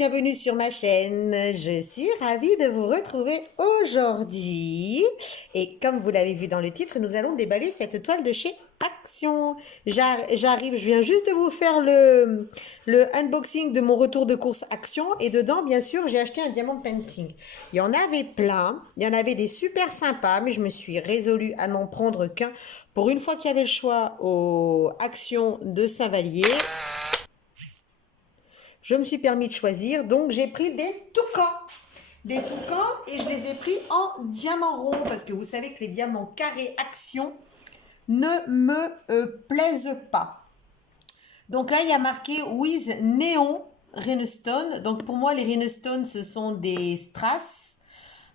bienvenue sur ma chaîne. Je suis ravie de vous retrouver aujourd'hui. Et comme vous l'avez vu dans le titre, nous allons déballer cette toile de chez Action. J'arrive, je viens juste de vous faire le unboxing de mon retour de course Action. Et dedans, bien sûr, j'ai acheté un diamant painting. Il y en avait plein, il y en avait des super sympas, mais je me suis résolue à n'en prendre qu'un. Pour une fois qu'il y avait le choix aux Action de Saint-Vallier, je me suis permis de choisir, donc j'ai pris des toucans. Des toucans et je les ai pris en diamant rond parce que vous savez que les diamants carrés Action ne me plaisent pas. Donc là, il y a marqué With Neon Rhinestone. Donc pour moi, les Rhinestone, ce sont des strass.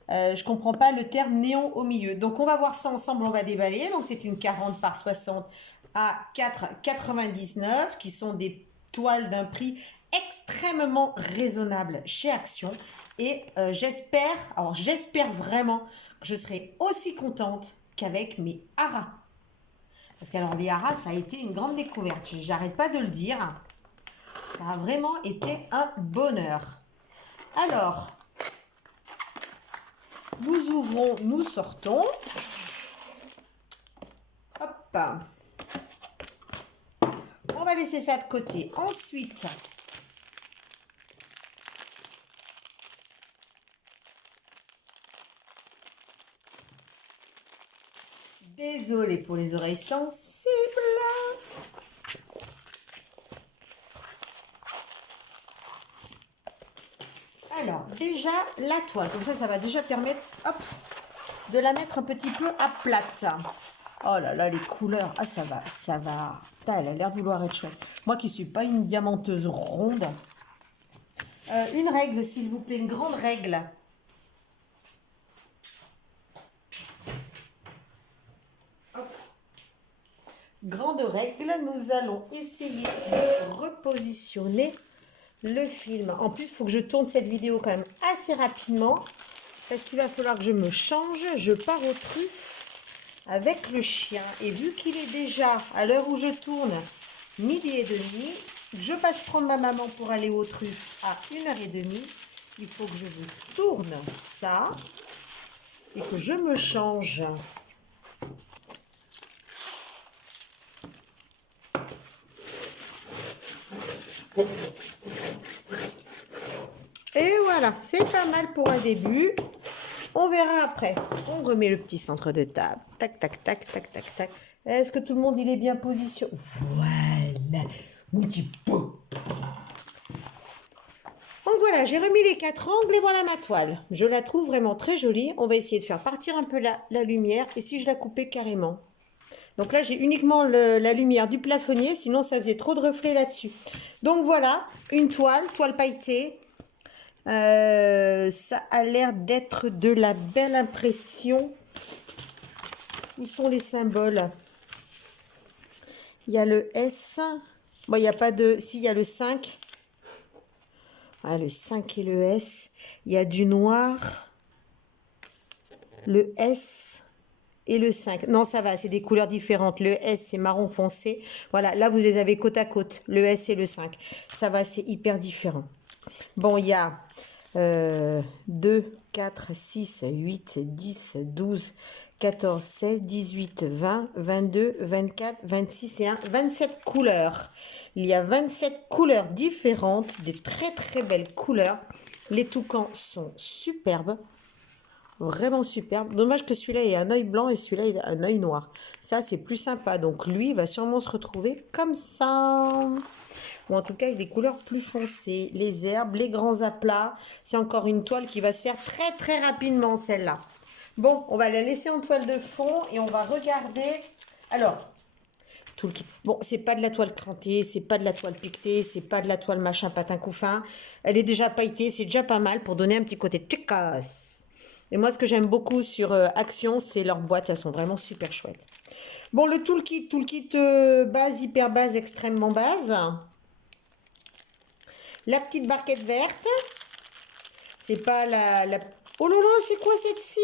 Je ne comprends pas le terme néon au milieu. Donc on va voir ça ensemble, on va déballer. Donc c'est une 40 par 60 à 4,99 qui sont des toiles d'un prix extrêmement raisonnable chez Action. Et j'espère vraiment que je serai aussi contente qu'avec mes haras. Parce que alors les haras, ça a été une grande découverte. J'arrête pas de le dire. Ça a vraiment été un bonheur. Alors, nous ouvrons, nous sortons. Hop. On va laisser ça de côté. Ensuite, désolée pour les oreilles sensibles. Alors, déjà, la toile. Comme ça va déjà permettre, hop, de la mettre un petit peu à plate. Oh là là, les couleurs. Ah, ça va, ça va. Putain, elle a l'air de vouloir être chouette. Moi qui ne suis pas une diamanteuse ronde. Une règle, s'il vous plaît, une grande règle. Hop. Grande règle, nous allons essayer de repositionner le film. En plus, il faut que je tourne cette vidéo quand même assez rapidement parce qu'il va falloir que je me change. Je pars aux truffes avec le chien. Et vu qu'il est déjà, à l'heure où je tourne, 12h30, je passe prendre ma maman pour aller aux truffes à 1h30. Il faut que je me tourne ça et que je me change. Et voilà, c'est pas mal pour un début. On verra après. On remet le petit centre de table. Tac, tac, tac, tac, tac, tac. Est-ce que tout le monde il est bien positionné? Voilà. Un petit peu. Donc voilà, j'ai remis les 4 angles et voilà ma toile. Je la trouve vraiment très jolie. On va essayer de faire partir un peu la lumière. Et si je la coupais carrément? Donc là, j'ai uniquement la lumière du plafonnier. Sinon, ça faisait trop de reflets là-dessus. Donc voilà, une toile pailletée. Ça a l'air d'être de la belle impression. Où sont les symboles? Il y a le S. Bon, il n'y a pas de... Si, il y a le 5. Ah, le 5 et le S. Il y a du noir. Le S et le 5. Non, ça va, c'est des couleurs différentes. Le S, c'est marron foncé. Voilà, là, vous les avez côte à côte. Le S et le 5. Ça va, c'est hyper différent. Bon, il y a 2, 4, 6, 8, 10, 12, 14, 16, 18, 20, 22, 24, 26 et 1, 27 couleurs. Il y a 27 couleurs différentes, des très très belles couleurs. Les toucans sont superbes, vraiment superbes. Dommage que celui-là ait un œil blanc et celui-là ait un œil noir. Ça, c'est plus sympa. Donc lui, il va sûrement se retrouver comme ça. Ou en tout cas avec des couleurs plus foncées, les herbes, les grands aplats. C'est encore une toile qui va se faire très très rapidement celle-là. Bon, on va la laisser en toile de fond et on va regarder. Alors, tout le kit. Bon, c'est pas de la toile crantée, c'est pas de la toile piquetée, c'est pas de la toile machin patin couffin. Elle est déjà pailletée, c'est déjà pas mal pour donner un petit côté tchicas. Et moi, ce que j'aime beaucoup sur Action, c'est leurs boîtes, elles sont vraiment super chouettes. Bon, le toolkit base, hyper base, extrêmement base. La petite barquette verte. C'est pas la... Oh là là, c'est quoi cette cire?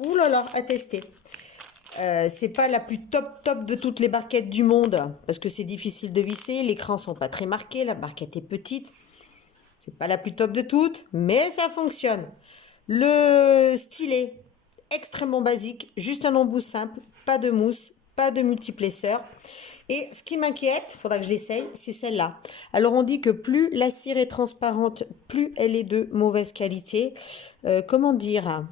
Ouh là là, à tester. C'est pas la plus top de toutes les barquettes du monde. Parce que c'est difficile de visser. Les crans sont pas très marqués. La barquette est petite. C'est pas la plus top de toutes, mais ça fonctionne. Le stylet, extrêmement basique, juste un embout simple, pas de mousse, pas de multiplesseur. Et ce qui m'inquiète, il faudra que je l'essaye, c'est celle-là. Alors on dit que plus la cire est transparente, plus elle est de mauvaise qualité. Comment dire?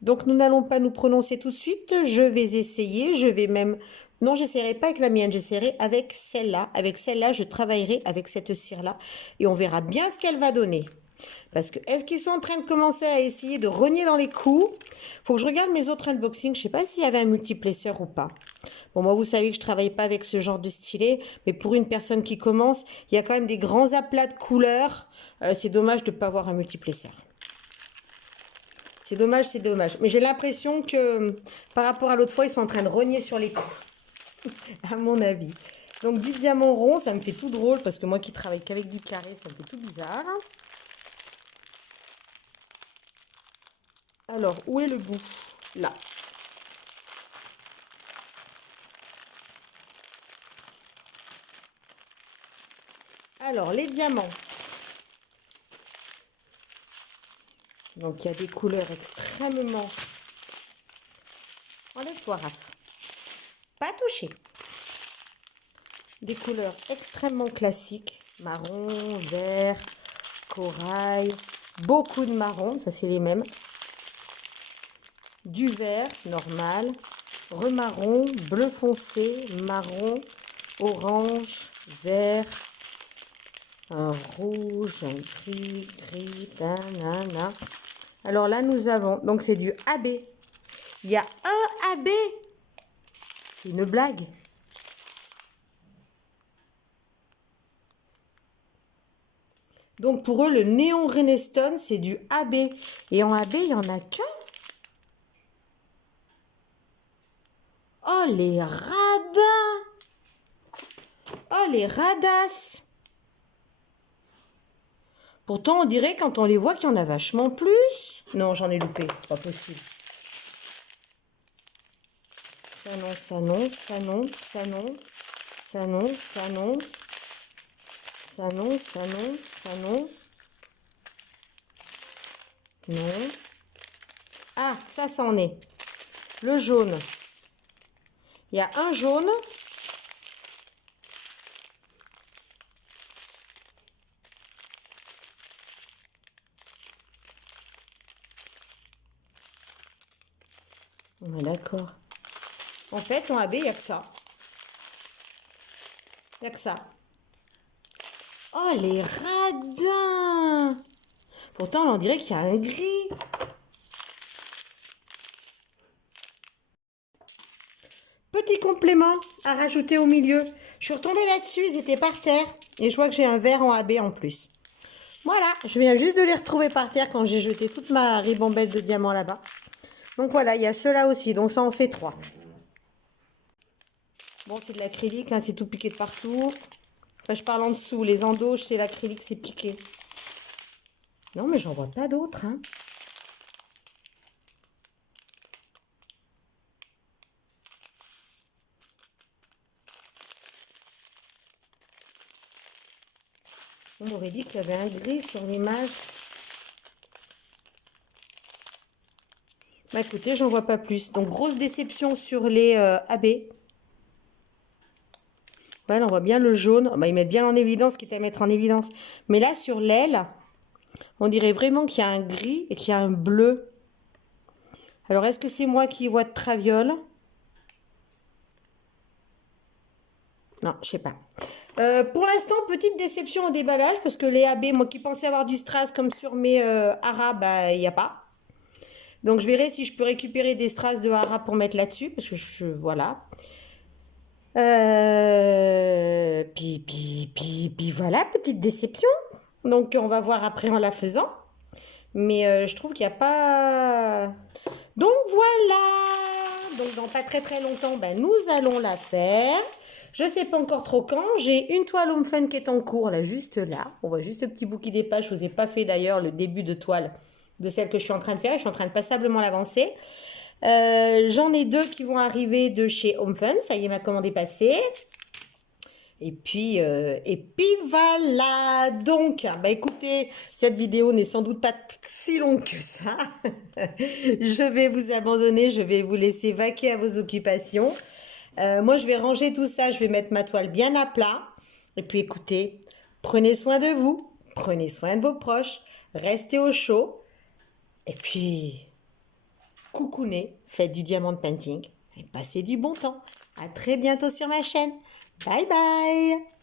Donc nous n'allons pas nous prononcer tout de suite. Je vais essayer, je vais même... Non, j'essaierai pas avec la mienne, j'essaierai avec celle-là. Avec celle-là, je travaillerai avec cette cire-là. Et on verra bien ce qu'elle va donner. Parce que, est-ce qu'ils sont en train de commencer à essayer de rogner dans les coups? Faut que je regarde mes autres unboxings. Je sais pas s'il y avait un multiplesseur ou pas. Bon, moi, vous savez que je travaille pas avec ce genre de stylet. Mais pour une personne qui commence, il y a quand même des grands aplats de couleurs. C'est dommage de ne pas avoir un multiplesseur. C'est dommage, c'est dommage. Mais j'ai l'impression que, par rapport à l'autre fois, ils sont en train de rogner sur les coups. À mon avis. Donc, du diamant rond, ça me fait tout drôle. Parce que moi qui travaille qu'avec du carré, ça me fait tout bizarre. Alors, où est le bout? Là. Alors, les diamants. Donc, il y a des couleurs extrêmement... Enlève-toi, Raph. Pas touché. Des couleurs extrêmement classiques. Marron, vert, corail. Beaucoup de marron, ça c'est les mêmes. Du vert, normal. Remarron, bleu foncé, marron, orange, vert. Un rouge, un gris, nanana. Alors là, nous avons... Donc, c'est du AB. Il y a un AB. C'est une blague. Donc, pour eux, le néon Renestone, c'est du AB. Et en AB, il n'y en a qu'un. Oh, les radins. Oh, les radasses. Pourtant, on dirait quand on les voit qu'il y en a vachement plus. Non, j'en ai loupé. Pas possible. Ça non, ça non, ça non, ça non, ça non, ça non, ça non, ça non, ça non. Non. Ah, ça en est. Le jaune. Il y a un jaune. Ouais, d'accord. En fait, en AB, il n'y a que ça. Il n'y a que ça. Oh, les radins! Pourtant, on dirait qu'il y a un gris. Petit complément à rajouter au milieu. Je suis retombée là-dessus, ils étaient par terre. Et je vois que j'ai un vert en AB en plus. Voilà, je viens juste de les retrouver par terre quand j'ai jeté toute ma ribambelle de diamants là-bas. Donc voilà, il y a ceux-là aussi. Donc ça en fait 3. Bon, c'est de l'acrylique, hein, c'est tout piqué de partout. Enfin, je parle en dessous. Les endoches, c'est l'acrylique, c'est piqué. Non, mais j'en vois pas d'autres. Hein. On m'aurait dit qu'il y avait un gris sur l'image. Bah écoutez, j'en vois pas plus. Donc, grosse déception sur les AB. Voilà, on voit bien le jaune. Bah, ils mettent bien en évidence ce qui est à mettre en évidence. Mais là, sur l'aile, on dirait vraiment qu'il y a un gris et qu'il y a un bleu. Alors, est-ce que c'est moi qui vois de traviole? Non, je sais pas. Pour l'instant, petite déception au déballage parce que les AB, moi qui pensais avoir du strass comme sur mes haras, bah, il n'y a pas. Donc, je verrai si je peux récupérer des strass de haras pour mettre là-dessus parce que voilà. Puis voilà, petite déception. Donc, on va voir après en la faisant. Mais je trouve qu'il n'y a pas... Donc, voilà. Donc, dans pas très très longtemps, ben, nous allons la faire. Je ne sais pas encore trop quand. J'ai une toile Home Fun qui est en cours, là, juste là. On voit juste le petit bout qui dépasse. Je ne vous ai pas fait d'ailleurs le début de toile de celle que je suis en train de faire. Je suis en train de passablement l'avancer. J'en ai 2 qui vont arriver de chez Home Fun. Ça y est, ma commande est passée. Et puis voilà. Donc, bah écoutez, cette vidéo n'est sans doute pas si longue que ça. Je vais vous abandonner, je vais vous laisser vaquer à vos occupations. Moi, je vais ranger tout ça, je vais mettre ma toile bien à plat. Et puis écoutez, prenez soin de vous, prenez soin de vos proches, restez au chaud. Et puis, coucounez, faites du diamond painting et passez du bon temps. À très bientôt sur ma chaîne. Bye bye!